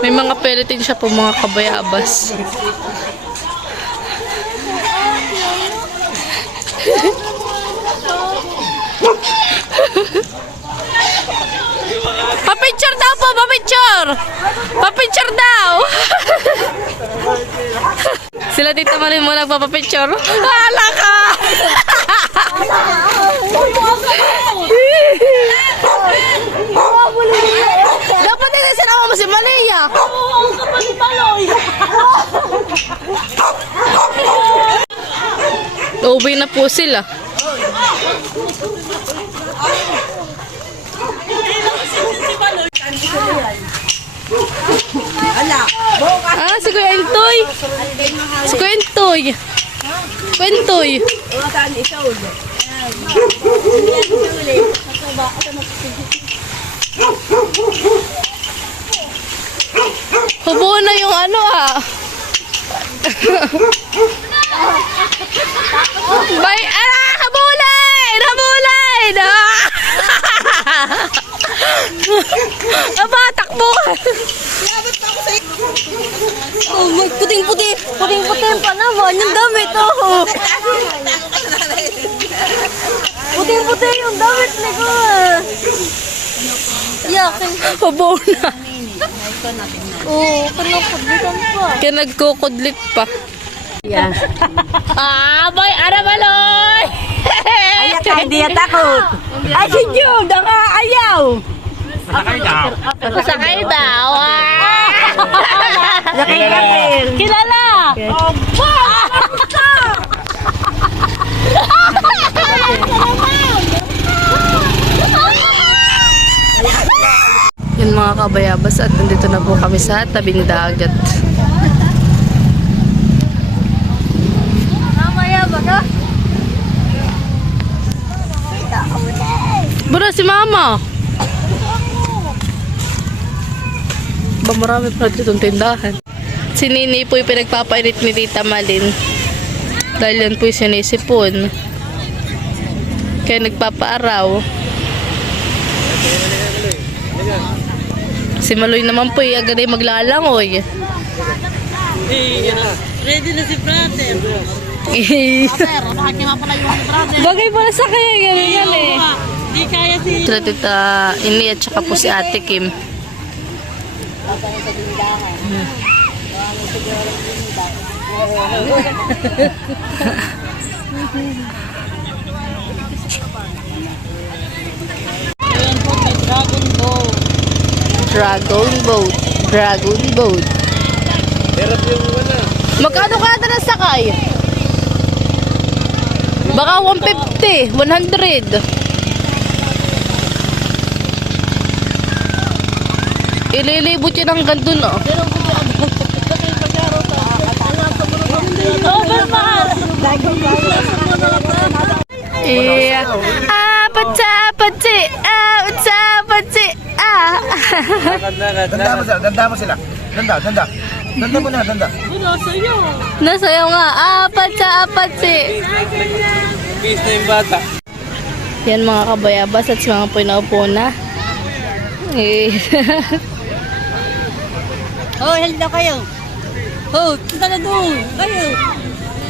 May mga pelitin siya po, mga kabayabas. Pa-picture daw po, pa-picture! Pa-picture daw! Sila Tita Malin mo nagpapapicture. Hala ka! Dapat din sinama mo si Malia. Oo, ang kapal ni Paloy. Uwi na po sila. Ah, si Kuya Entoy. Si Kuya Entoy. Kuya Entoy. Hubo na yung ano ah. Bay, habulin! Habulin! Aba, takbo ka! Oh, puting-puti. Puting-puti pa naman yung damit, oh. Puting-puti yung damit, Nico. Yakin. Hubo na. Oo, kanakudlitan pa. Kaya nagkukudlit pa. Yan. Boy, arabaloy! Ayak ka, hindi takot. Ay, si Jude, ang ayaw. Sakay daw. Yakil. Kilala! Yun mga kabayabas at nandito na po kami sa tabing dagat. Mamaya ba ka? Bura si Mama! Ba marami pa dito itong tindahan. Si Nini po yung pinagpapainit ni Tita Malin. Dahil yan po yung sinisipon. Kaya nagpapaaraw. Si Maloy naman po yung agad ay maglalangoy. Ready na si brother. Brother, bakit nga pala yung brother? Bagay pala sa kanya ganyan eh. Di kaya si... Sila Tita Ini at saka po si Ate Kim. Ayan po, may dragon boat. Dragon boat. Dragon boat. Hirap yung wala. Magkano kada na sakay? Baka 150, 100. Ililibot yun ang gandun, oh. Iya. Patsi. Danda mo sila. Danda. Danda mo na. Wala sa'yo. Nasayaw nga. Patsi. Peace na yung bata. Yan mga kabayabas at mga pinaupo na. Oh, hello kayo. Oh, punta na doon. Kayo.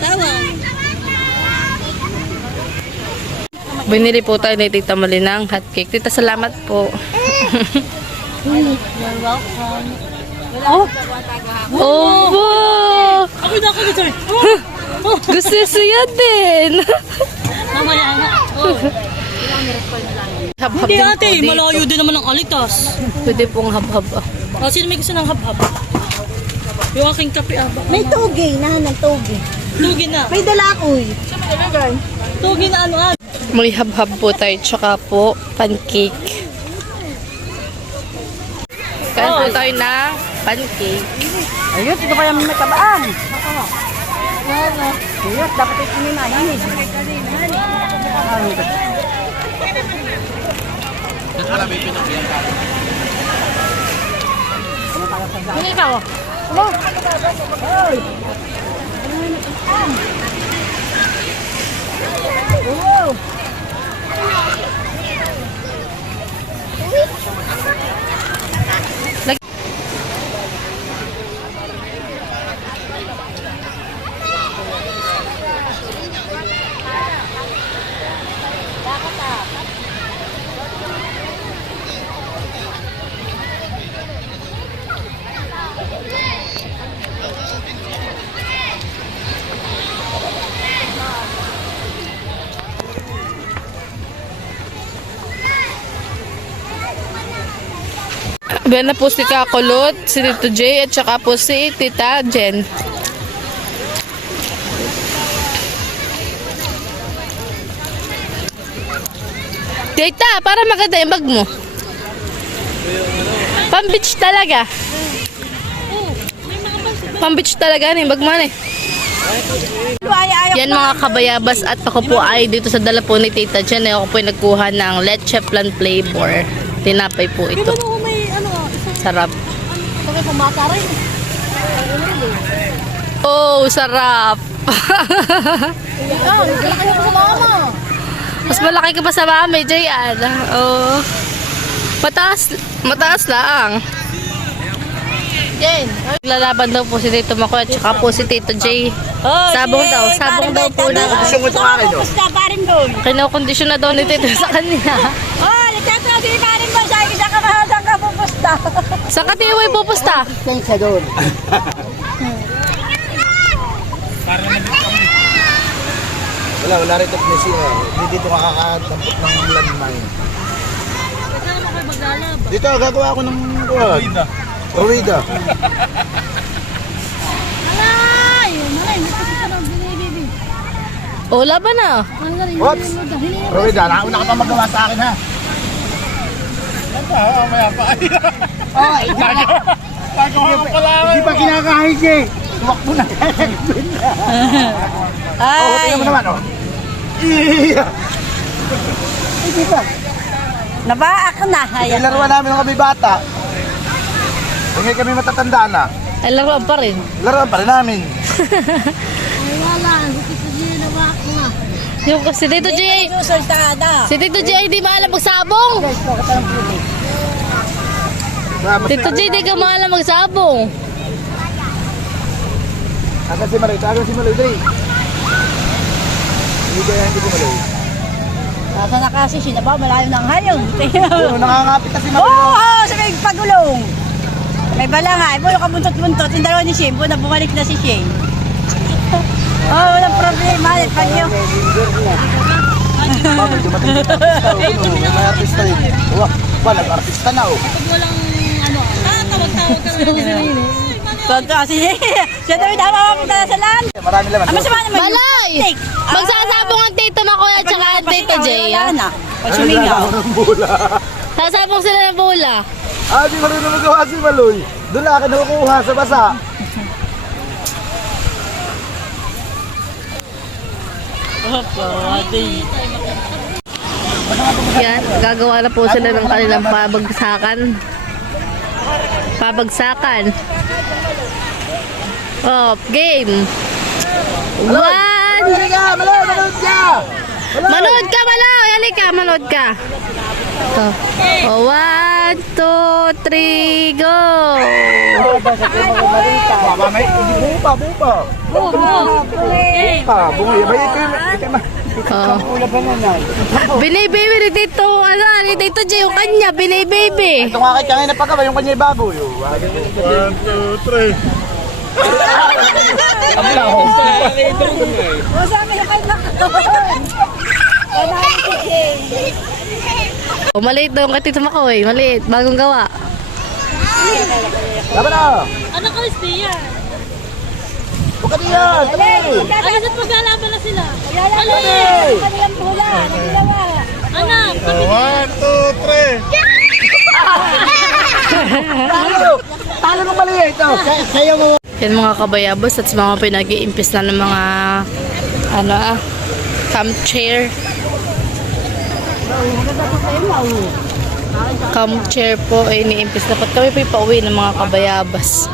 Tawa. Binili po tayo ni Tita Malin ng hotcake. Tita, salamat po. You're welcome. Obo! Ako na, sir. Gusto siya din. Mamaya na. Oh. Hab-hab Hindi din ate, po dito. malayo din naman ang alitas. Pwede pong hab-hab. Oh, sino may gusto ng hab-hab? Yung aking kape May toge, nahanang toge. Tugi na. May dalakoy. Tugi na ano ah. May hab-hab po tayo, tsaka po pancake. Kaya po tayo ng pancake. Ayun, ito kaya may tabaan. Ayun, dapat ito ninahin. Hindi ikaw. Gana po si Kakulot, si Tito J, at saka po si Tita Jen. Tita, para maganda yung bag mo. Pang-beach talaga. Pang-beach talaga yung bag mo eh. Yan mga kabayabas, at ako po ay dito sa dala po ni Tita Jen. Ako po ay nagkuha ng leche flan flavor. Tinapay po ito. Sarap. Oh, sarap. Mas malaki ka pa sa mami, Jayan. Oh. Mataas lang. Jen, lalaban daw po si Tito Mako at saka po si Tito J. Sabong daw po na. Gusto mo ito akin, no? Pupusta pa rin doon. Kinokondisyon na daw ni Tito sa kanya. Oh, nagtatraw din pa rin doon. Sabi ka saan ka pupusta. Sa Katiway pupusta. Sa doon. Wala rin technician. Hindi dito makakatampot ng landmine. Dito, gagawa ako ng Rowida. Malay! Malay, nakasi ka ng binibibi. Oh, laban na. Whoops! Rowida, nakauna ka pa magawa sa akin, ha? Maya pa. Gagawa ka pala. Hindi pa kinakahit eh. Tumakbo na. Oo, tingnan mo naman, oh. Hindi pa. Nabaak na. Yung laruan namin ng kami bata. Ngayon kami matatanda na. Ay, laruan pa rin. Laruan pa rin namin. Ay, wala. Hindi ko siya nabaak na. Yung si Tito J. Susultada. Si Tito J ay di maalam magsabong. Tito J, di ka maalam magsabong. Asan si Maloy? Asan si Maloy, Dre? Hindi ko Maloy. Nasa na kasi siya na ba? Malayo ng hayong. Oo, nangangapit na si Oo, Maloy. sa may pagulong. May balangay. Bulo ka buntot-buntot. Yung dalawa ni Shane. Na bumalik na si Shane. Oh, walang problema. Pag yung... Medyo matindi pa artista, oh. May artista rin. Nag-artista na, oh. Tawag-tawag ka lang. Pag kasi siya daw daw mapunta sa land. Marami laman. Ang masama naman. Malay! Magsasabong ang Tito Mako at saka ang Tito J. Pag sumingaw. Sasabong sila ng bola. Di marunong magawa si Maloy. Doon na akin nakukuha sa basa. Yan, gagawa na po sila ng kanilang pabagsakan. Oh, game. One. Manood ka, Maloy. Halika, manood ka. Oh, 1, 2, 3, go. Binibaby ni Tito, ni Tito J, yung kanya, binibaby. Ito nga kay kanina pa ka ba, yung kanya'y baboy. 1, 2, 3. Oh, maliit daw ang Tito Mako eh. Maliit, bagong gawa. Laban na! Ano ka Listiya? Buka diyan! Ano sa paglalaban na sila? Ano eh? Kanilang bola. Anak! 1, 2, 3! Talo ng maliit! Sayo mo! Yan mga kabayabos at sa mga pinag-iimpis na ng mga camp chair. Camp chair po ay iniimpis na. Pat kami po pauwi ng mga kabayabas.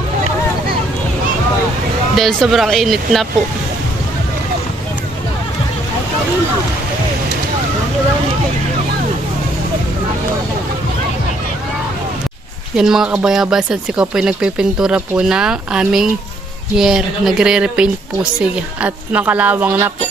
Dahil sobrang init na po. Yan mga kabayabas at si Kopoy nagpipintura po ng aming year. Nagre-repaint po siya at makalawang na po.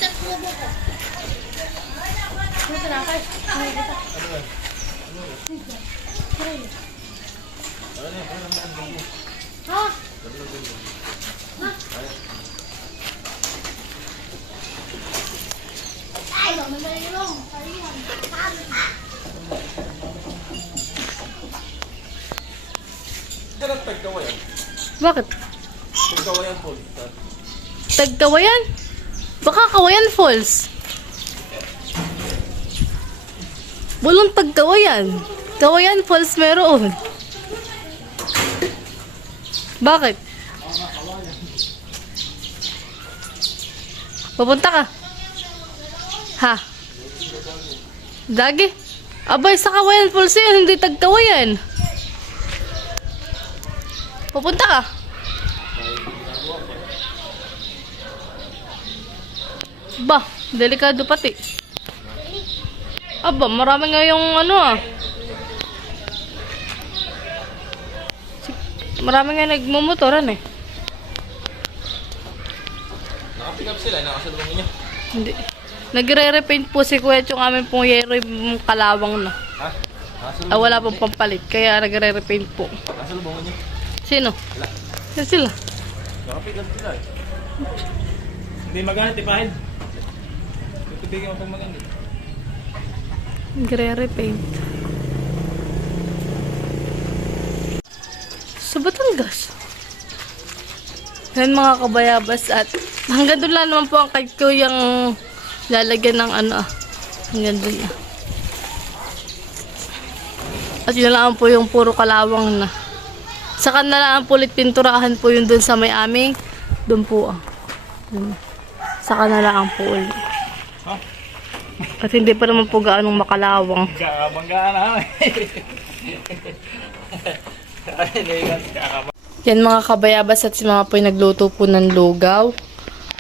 Bakit? Tagkawayan? Baka Kawayan Falls. Walang Tagkawayan. Kawayan Falls meron. Bakit? Pupunta ka? Ha? Dagi? Abay, sa Kawayan Falls yun, hindi Tagkawayan. Pupunta ka? Ba, delikado pati. Aba, marami nga yung ano Marami nga nagmumotoran eh. Nakapick up sila, nakasalubong niyo. Hindi. Nagre-repaint po si Kuya yung amin pong yero yung kalawang na. Ha? Wala pong pampalit, kaya nagre-repaint po. Nakasalubong niyo. Sino? Sino sila? Nakapick up sila eh. Hindi maganda, tipahin. Tutubigyan mo pang maganda. Nagre-repaint. Sa Batangas. Yan mga kabayabas at hanggang doon lang naman po ang kay Kuyang lalagyan ng hanggang doon na. At yun lang po yung puro kalawang na. Sa kanila ang pulit pinturahan po yun doon sa may aming doon po Dun. Sa kanila ang po ulit. At hindi pa naman po gaanong makalawang. Banggaan na Yan mga kabayabas at si mga po'y nagluto po ng lugaw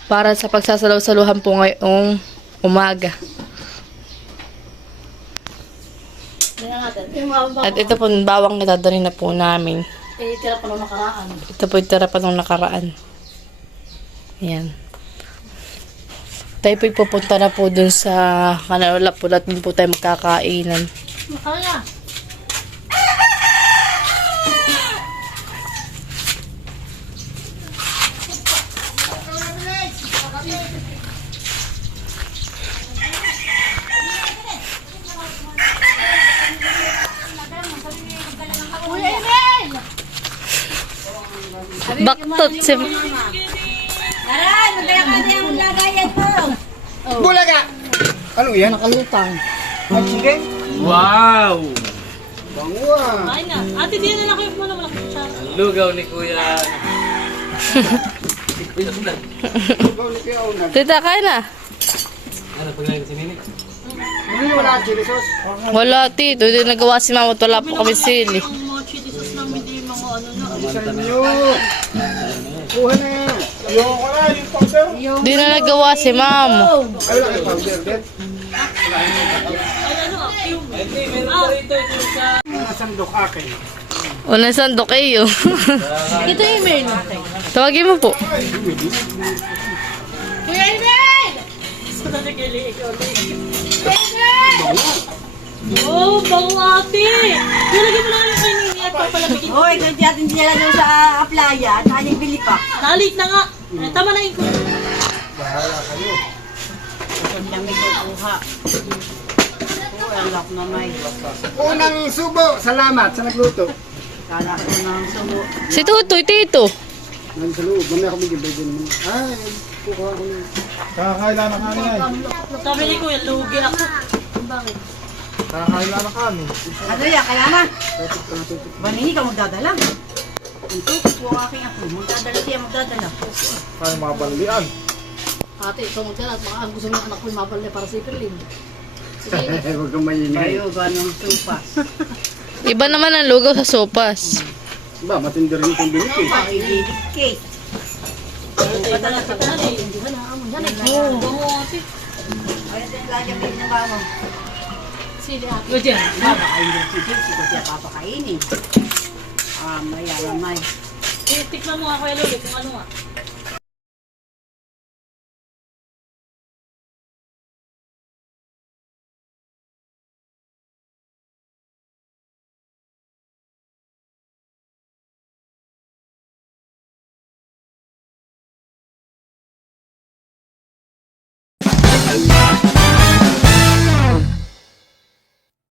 para sa pagsasalaw-saluhan po ngayong umaga. At ito po bawang natadali na po namin. Tira pa nung nakaraan. Ito po yung tira pa nung nakaraan. Yan. Tayo po'y pupunta na po dun sa kanala po at dun po tayo magkakainan. Kaya. Baktot si... Aray, magkaya ka niya ang lagayan mo. Bulaga! Ano yan? Nakalutang. Ay, sige. Wow! Bango ah. Ay na. Ate, di na lang kayo muna malaki siya. Lugaw ni Kuya. Ikaw ni Kuya Unag. Tita, kain na. Ano, paglayin si Nini? Hindi wala chili sauce. Wala, tito. Hindi nagawa si mama at wala po kami sili. Ang mga chili sauce namin, di mga ano na. Sa inyo. Kuha na yan. Ayoko na, yung powder. Hindi na nagawa si mama. Ay, wala kayo powder din. Ay, ano, yung... Hindi, meron pa rito yung sa... Nasandok akin. Unang sandok iyo. Ito yung email. Tawagin mo po. Kuya Emel! Gusto na nagili, ikaw na. Oh, bango ate! Nilagyan mo na kami kay Nini at papalabigin. Hoy, kung di atin dinala doon sa playa, nakaling bili pa. Nalit na nga. Tama na yung kuya. Bahala kayo. Ang dami ko kuha. Alak na may. Unang subo. Salamat sa nagluto. Kala ko ng sumo. Si Tutoy, tito. Nandun sa loob. Mamaya ako bigay din mo. Ay, kukuha ko yun. Kakakaila na kami ay. Sabi ni kuya, lugi ako. Bakit? Kakakaila na kami. Ano yan, kaya na? Tutok ka na tutok. Banini ka magdadala. Ang tukos po ang aking ako. Magdadala siya, magdadala. Kaya mga balian. Ate, ikaw magdala at baka ang gusto ng anak ko yung mabal niya para sa ipirlim. Huwag kang mainit. Kayo, ganong tupas. Iba naman ang lugaw sa sopas. Ba, matindi rin itong bilik eh. Pakibilig cake. Padala sa tanay. Hindi ba na amo? Yan ay bango ate. Ay, ito yung lagyan bilis ng bawang. Sili ate. Papakainin si Jesse ko siya papakainin. Maya. Tikman mo nga kuya Loli kung ano nga.